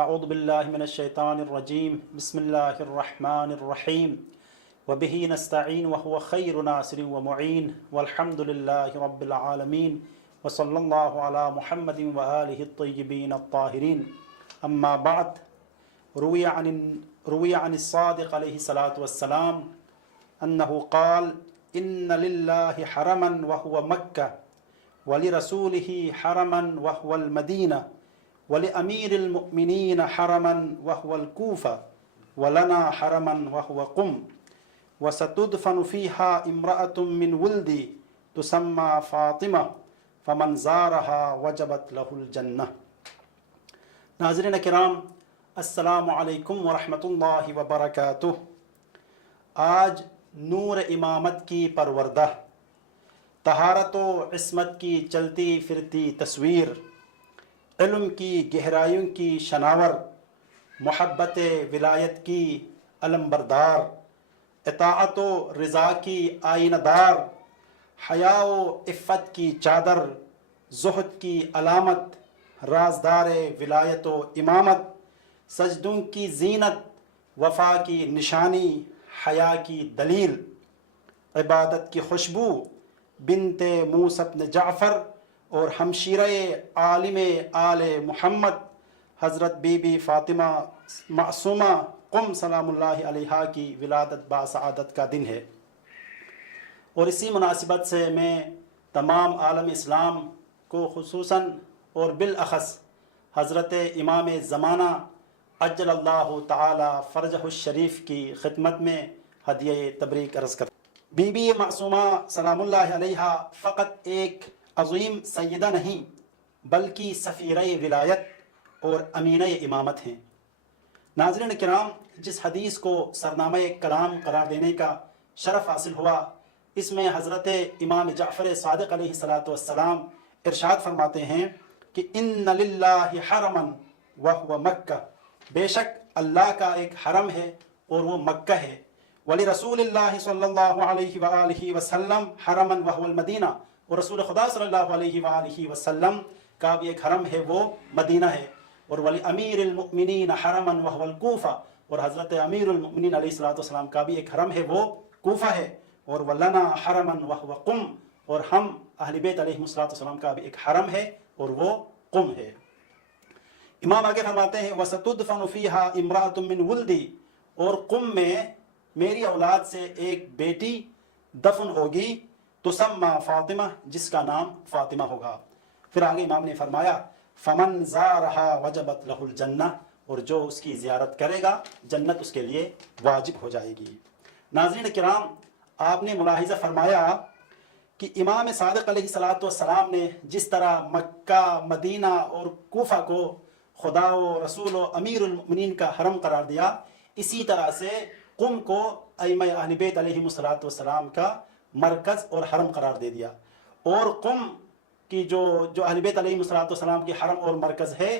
أعوذ بالله من الشيطان الرجيم. بسم الله الرحمن الرحيم. وبه نستعين وهو خير ناصر ومعين. والحمد لله رب العالمين. وصلى الله على محمد وآله الطيبين الطاهرين. أما بعد روي عن روي عن الصادق عليه الصلاة والسلام أنه قال إن لله حرما وهو مكة ولرسوله حرما وهو المدينة. ولأمير المؤمنين حرما وهو الكوفة ولنا حرما وهو قم. وستدفن فيها امرأة من ولدي تسمى فاطمة فمن زارها وجبت له الجنة. ناظرین کرام السلام علیکم ورحمۃ اللہ وبرکاتہ آج نور امامت کی پروردہ طہارت و عصمت کی چلتی پھرتی تصویر. علم کی، گہرائیوں کی شناور، محبت ولایت کی علم بردار اطاعت و رضا کی آئینہ دار حیا و عفت کی چادر، زہد کی علامت، رازدار ولایت و امامت، سجدوں کی زینت، وفا کی نشانی، حیا کی دلیل، عبادت کی خوشبو، بنت موسب جعفر اور ہمشیرہ عالم آل محمد حضرت بی بی فاطمہ معصومہ قم سلام اللہ علیہ کی ولادت باسعادت کا دن ہے۔ اور اسی مناسبت سے میں تمام عالم اسلام کو خصوصاً اور بالاخص حضرت امام زمانہ اجل اللہ تعالی فرجہ الشریف کی خدمت میں ہدیہ تبریک عرض کر بی بی معصومہ سلام اللہ علیہ فقط ایک عظیم سیدہ نہیں، بلکہ سفیرہ ولایت اور امینہ امامت ہیں۔ ناظرین کرام، جس حدیث کو سرنامہ کلام قرار دینے کا شرف حاصل ہوا، اس میں حضرت امام جعفر صادق علیہ الصلاۃ والسلام ارشاد فرماتے ہیں کہ ان للہ حرمن وہ مکہ۔ بے شک اللہ کا ایک حرم ہے اور وہ مکہ ہے۔ ولی رسول اللہ صلی اللہ علیہ وآلہ وسلم حرمن وہ المدینہ۔ اور رسول خدا صلی اللہ علیہ وآلہ وسلم کا بھی ایک حرم ہے وہ مدینہ ہے۔ اور ولی امیر المؤمنین حرمن وہ الکوفہ۔ اور حضرت امیر المؤمنین علیہ الصلوۃ والسلام کا بھی ایک حرم ہے وہ کوفہ ہے۔ اور ولنا حرمن وہ قم۔ اور ہم اہل بیت علیہ الصلوۃ والسلام کا بھی ایک حرم ہے اور وہ قم ہے۔ امام آگے فرماتے ہیں، وَسَتُدْفَنُ فِيهَا امْرَأَةٌ مِّن وُلْدِي اور قم میں میری اولاد سے ایک بیٹی دفن ہوگی تسمى فاطمہ، جس کا نام فاطمہ ہوگا۔ پھر آگے امام نے فرمایا، فمن زارها وجبت له الجنہ اور جو اس کی زیارت کرے گا، جنت اس کے لیے واجب ہو جائے گی۔ ناظرین کرام، آپ نے ملاحظہ فرمایا کہ امام صادق علیہ الصلاۃ والسلام نے جس طرح مکہ، مدینہ اور کوفہ کو خدا و رسول و امیر المؤمنین کا حرم قرار دیا، اسی طرح سے قم کو ائمہ اہل بیت علیہ الصلاۃ والسلام کا مرکز اور حرم قرار دے دیا۔ اور قم کی جو جو اہل بیت علیہ الصلاۃ والسلام کی حرم اور مرکز ہے،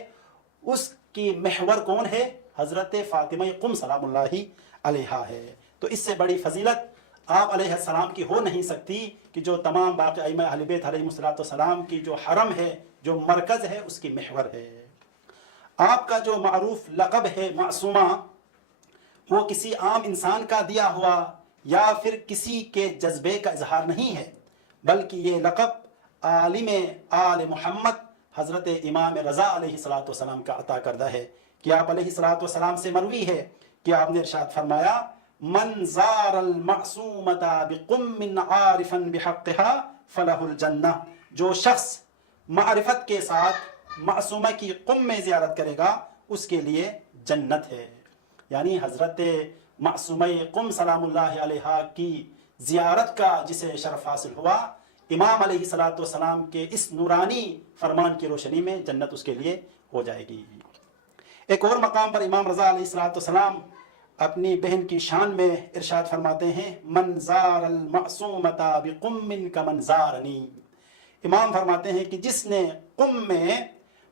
اس کی محور کون ہے؟ حضرت فاطمہ قم سلام اللہ علیہ ہے۔ تو اس سے بڑی فضیلت آپ علیہ السلام کی ہو نہیں سکتی کہ جو تمام باقی ائمہ اہل بیت علیہ الصلاۃ والسلام کی جو حرم ہے، جو مرکز ہے، اس کی محور ہے۔ آپ کا جو معروف لقب ہے معصومہ وہ کسی عام انسان کا دیا ہوا یا پھر کسی کے جذبے کا اظہار نہیں ہے، بلکہ یہ لقب عالم آل محمد حضرت امام رضا علیہ الصلاۃ والسلام کا عطا کردہ ہے۔ کہ آپ علیہ الصلاۃ والسلام سے مروی ہے کہ آپ نے ارشاد فرمایا، من زار المعصومت بقم عارفا بحقها فلہ الجنہ جو شخص معرفت کے ساتھ معصومہ کی قم میں زیارت کرے گا، اس کے لیے جنت ہے۔ یعنی حضرت معصومہ قم سلام اللہ علیہ کی زیارت کا جسے شرف حاصل ہوا، امام علیہ الصلاۃ والسلام کے اس نورانی فرمان کی روشنی میں جنت اس کے لیے ہو جائے گی۔ ایک اور مقام پر امام رضا علیہ الصلاۃ والسلام اپنی بہن کی شان میں ارشاد فرماتے ہیں منظار بقم کا منظارنی امام فرماتے ہیں کہ جس نے قم میں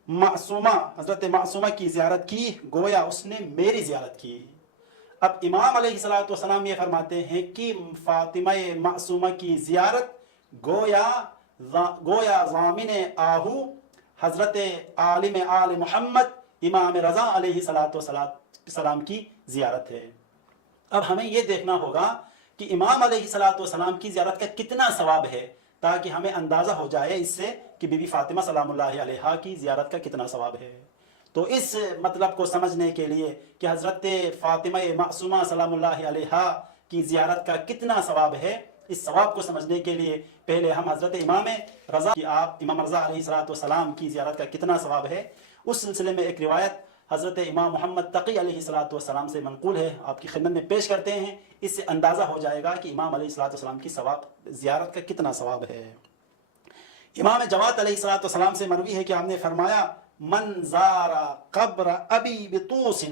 معصومہ، حضرت معصومہ کی زیارت کی، گویا اس نے میری زیارت کی۔ اب امام علیہ صلاحت یہ فرماتے ہیں کہ فاطمہ معصومہ کی زیارت گویا گویا ضامن آہو، حضرت عالم آل محمد، امام رضا علیہ صلاحت والسلام کی زیارت ہے۔ اب ہمیں یہ دیکھنا ہوگا کہ امام علیہ صلاحت والسلام کی زیارت کا کتنا ثواب ہے۔ تاکہ ہمیں اندازہ ہو جائے اس سے کہ بی بی فاطمہ سلام اللہ علیہ کی زیارت کا کتنا ثواب ہے۔ تو اس مطلب کو سمجھنے کے لیے کہ حضرت فاطمہ معصومہ سلام اللہ علیہ کی زیارت کا کتنا ثواب ہے، اس ثواب کو سمجھنے کے لیے پہلے ہم حضرت امام رضا کی آپ، امام رضا علیہ السلام کی زیارت کا کتنا ثواب ہے۔ اس سلسلے میں ایک روایت حضرت امام محمد تقی علیہ السلاۃ والسلام سے منقول ہے۔ آپ کی خدمت میں پیش کرتے ہیں۔ اس سے اندازہ ہو جائے گا کہ امام علیہ السلاۃ والسلام کی ثواب، زیارت کا کتنا ثواب ہے۔ امام جواد علیہ السلاۃ والسلام سے مروی ہے کہ ہم نے فرمایا، من زارا قبر ابی بطوس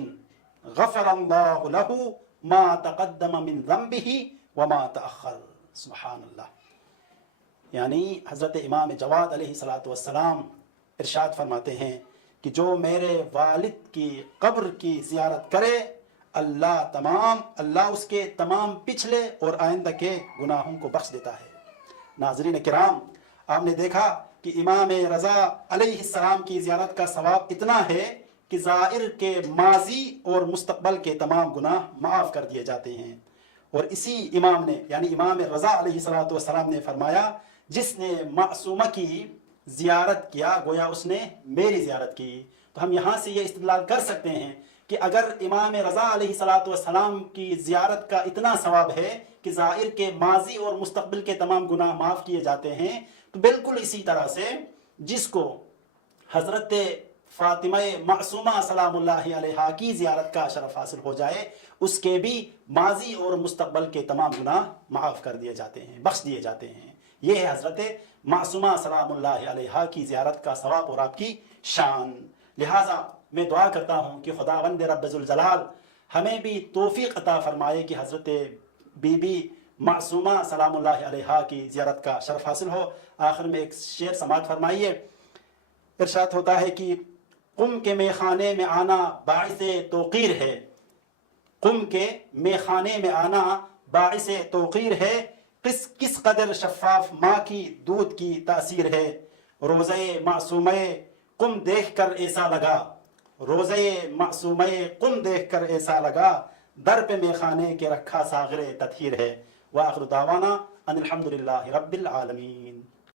غفر اللہ له ما تقدم من ذنبه وما تأخر. سبحان اللہ یعنی حضرت امام جواد علیہ السلام ارشاد فرماتے ہیں کہ جو میرے والد کی قبر کی زیارت کرے، اللہ تمام، اللہ اس کے تمام پچھلے اور آئندہ کے گناہوں کو بخش دیتا ہے۔ ناظرین کرام، آپ نے دیکھا کہ امام رضا علیہ السلام کی زیارت کا ثواب اتنا ہے کہ زائر کے ماضی اور مستقبل کے تمام گناہ معاف کر دیے جاتے ہیں۔ اور اسی امام نے یعنی امام رضا علیہ السلام نے فرمایا، جس نے معصومہ کی زیارت کیا، گویا اس نے میری زیارت کی۔ تو ہم یہاں سے یہ استدلال کر سکتے ہیں کہ اگر امام رضا علیہ صلاۃ کی زیارت کا اتنا ثواب ہے کہ ظاہر کے ماضی اور مستقبل کے تمام گناہ معاف کیے جاتے ہیں، تو بالکل اسی طرح سے جس کو حضرت فاطمہ معصومہ سلام اللہ علیہ کی زیارت کا شرف حاصل ہو جائے، اس کے بھی ماضی اور مستقبل کے تمام گناہ معاف کر دیے جاتے ہیں، بخش دیے جاتے ہیں۔ یہ ہے حضرت معصومہ سلام اللہ علیہ کی زیارت کا ثواب اور آپ کی شان۔ لہٰذا میں دعا کرتا ہوں کہ خدا وند رب الجلال ہمیں بھی توفیق عطا فرمائے کہ حضرت بی بی معصومہ سلام اللہ علیہ کی زیارت کا شرف حاصل ہو۔ آخر میں ایک شعر سماعت فرمائیے۔ ارشاد ہوتا ہے کہ قم کے میں خانے میں آنا باعث توقیر ہے۔ قم کے میں خانے میں آنا باعث توقیر ہے۔ کس کس قدر شفاف ماں کی دودھ کی تاثیر ہے؟ روزے معصومہ قم دیکھ کر ایسا لگا۔ روزے معصومہ قم دیکھ کر ایسا لگا۔ در پہ میں خانے کے رکھا ساغر تطہیر ہے۔ وآخر دعوانا ان الحمدللہ رب العالمین۔